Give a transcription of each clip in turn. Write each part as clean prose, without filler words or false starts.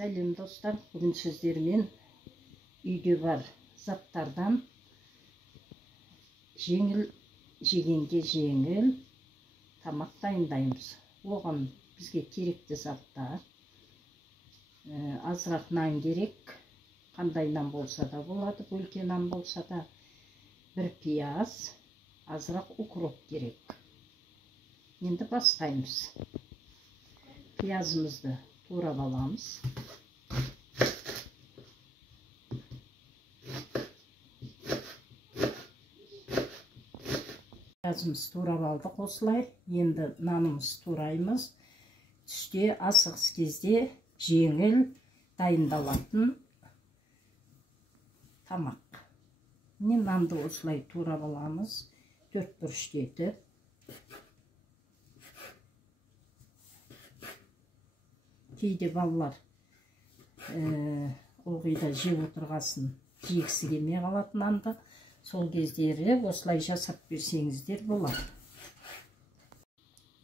Сәлем достар, бүгін сіздермен үйде бар заттардан жегенге жеңіл тамақ дайындаймыз. Оған бізге керекті заттар азырақ нан керек, қандай нан болса да болады, бөлке нан болса да, бір пияз, азырақ укроп керек. Енді бастаймыз. Piyazımızı турап аламыз. Piyazımızı турап алдық осылай. Енді нанымызды тураймыз. Түсте асығыс кезде жеңіл дайындалатын тамақ. Міне нанды осылай турап аламыз. 4 бұрышты етіп. Кейде балалар ылғида жеп отырғасын жегісі келмей қалады нанды. Сол кездері осылай жасап берсеңіздер болады.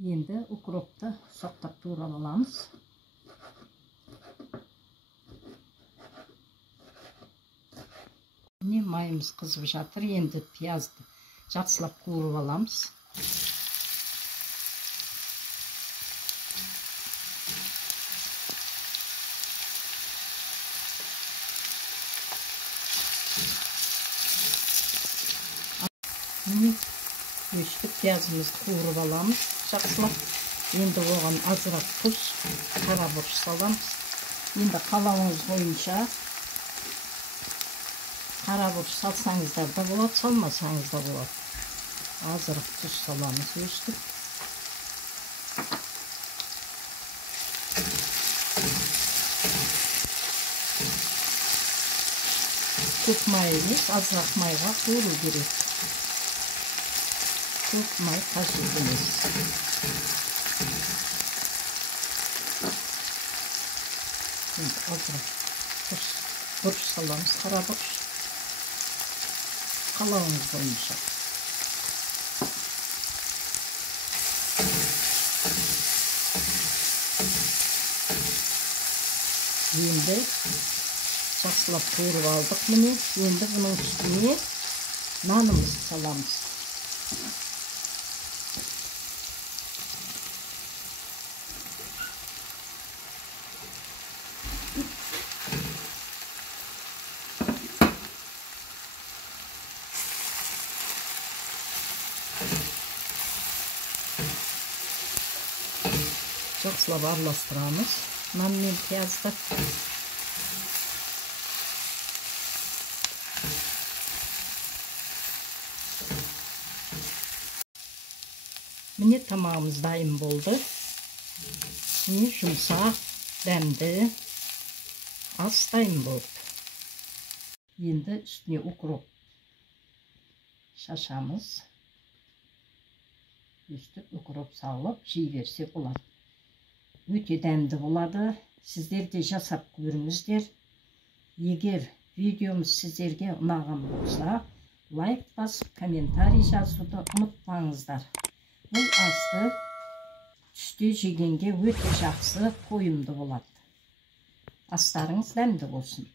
Енді укропты ұсақтап турап аламыз. Міне майымыз қызып жатыр. Енді пиязды жақсылап қуырып аламыз. Өстіп пиязымызды қуырып аламыз жақсылап. Енді оған азырақ тұз, қара бұрыш саламыз. Енді қалауыңыз бойынша қара бұрыш салсаңыздар да болады, салмасаңыз да болады. Азырақ тұз саламыз өстіп. Көп май емес, азырақ майға қуыру керек. Çok may қажет емес. Енді азырақ бұрыш саламыз, қара бұрыш. Қалауыңыз бойынша. Енді жақсылап қуырып алдық міне. Енді бұның үстіне нанымызды саламыз. Жақсылап араластырамыз нан мен пиязды. Міне тамағымыз дайын болды. Міне жұмсақ, дәмді ас дайын болды. Енді үстіне укроп шашамыз. Өстіп укроп салып жей берсе болады. Өте дәмді болады. Сіздер де жасап көріңіздер. Егер видеомыз сіздерге ұнаған болса, лайк басып, комментарий жазуды ұмытпаңыздар. Бұл асты түсте жегенге өте жақсы, тойымды болады. Астарыңыз дәмді болсын.